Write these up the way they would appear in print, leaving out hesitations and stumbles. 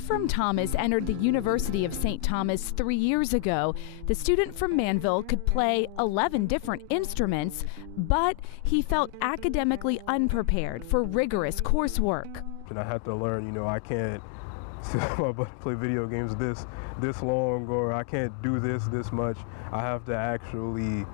Ephraim Thomas entered the University of St. Thomas 3 years ago. The student from Manville could play 11 different instruments, but he felt academically unprepared for rigorous coursework. And I had to learn, I can't play video games this long, or I can't do this much. I have to actually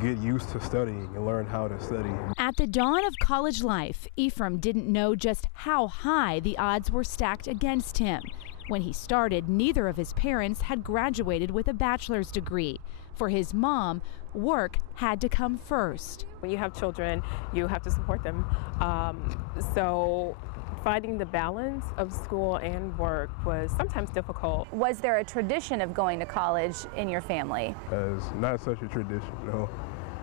get used to studying and learn how to study. At the dawn of college life, Ephraim didn't know just how high the odds were stacked against him. When he started, neither of his parents had graduated with a bachelor's degree. For his mom, work had to come first. When you have children, you have to support them. So finding the balance of school and work was sometimes difficult. Was there a tradition of going to college in your family? It's not such a tradition, no.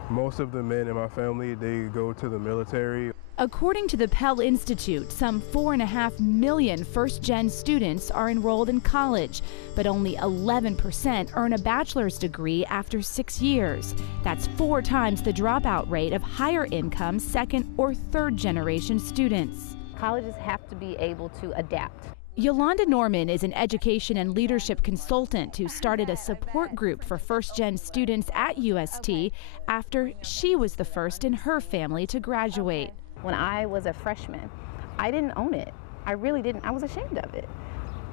Most of the men in my family, they go to the military. According to the Pell Institute, some 4.5 million first-gen students are enrolled in college, but only 11% earn a bachelor's degree after 6 years. That's 4 times the dropout rate of higher-income second- or third-generation students. Colleges have to be able to adapt. Yolanda Norman is an education and leadership consultant who started a support group for first-gen students at UST after she was the first in her family to graduate. When I was a freshman, I didn't own it. I really didn't. I was ashamed of it.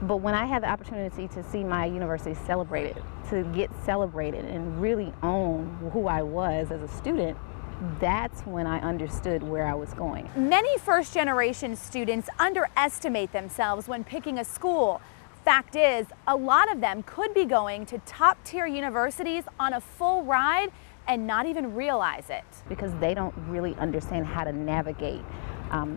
But when I had the opportunity to see my university celebrated, to get celebrated and really own who I was as a student, that's when I understood where I was going. Many first-generation students underestimate themselves when picking a school. Fact is, a lot of them could be going to top-tier universities on a full ride and not even realize it. Because they don't really understand how to navigate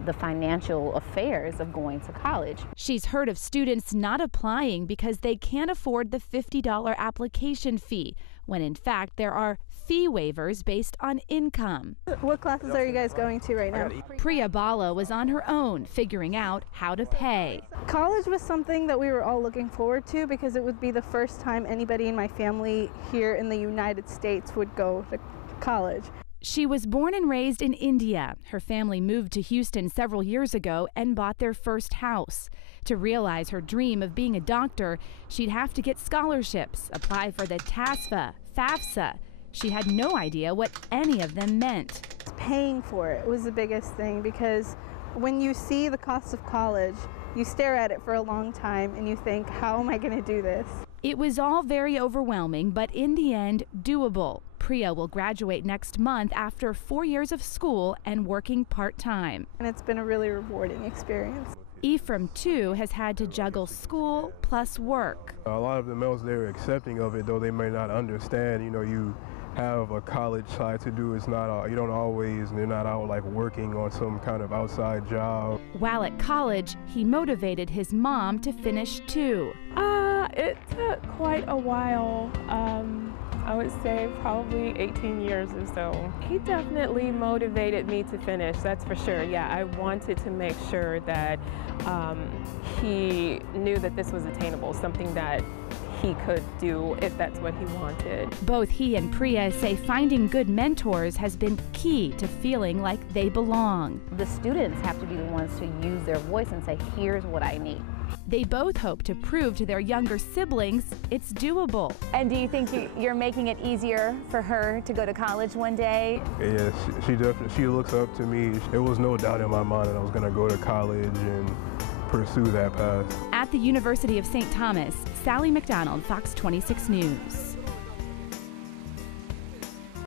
the financial affairs of going to college. She's heard of students not applying because they can't afford the $50 application fee, when in fact there are fee waivers based on income. What classes are you guys going to right now? Priya Bala was on her own figuring out how to pay. College was something that we were all looking forward to because it would be the first time anybody in my family here in the United States would go to college. She was born and raised in India. Her family moved to Houston several years ago and bought their first house. To realize her dream of being a doctor, she'd have to get scholarships, apply for the TASFA, FAFSA. She had no idea what any of them meant. Paying for it was the biggest thing because when you see the cost of college, you stare at it for a long time and you think, how am I going to do this? It was all very overwhelming, but in the end, doable. Priya will graduate next month after 4 years of school and working part-time. And it's been a really rewarding experience. Ephraim, too, has had to juggle school plus work. A lot of the males, they're accepting of it, though they may not understand. You have a college side to do. It's not, you don't always, they're not out like working on some kind of outside job. While at college, he motivated his mom to finish too. It took quite a while. I would say probably 18 years or so. He definitely motivated me to finish, that's for sure. Yeah, I wanted to make sure that he knew that this was attainable, something that he could do if that's what he wanted. Both he and Priya say finding good mentors has been key to feeling like they belong. The students have to be the ones to use their voice and say, here's what I need. They both hope to prove to their younger siblings it's doable. And do you think you're making it easier for her to go to college one day? Yes, she definitely, she looks up to me. There was no doubt in my mind that I was going to go to college and pursue that path. At the University of St. Thomas, Sally McDonald, Fox 26 News.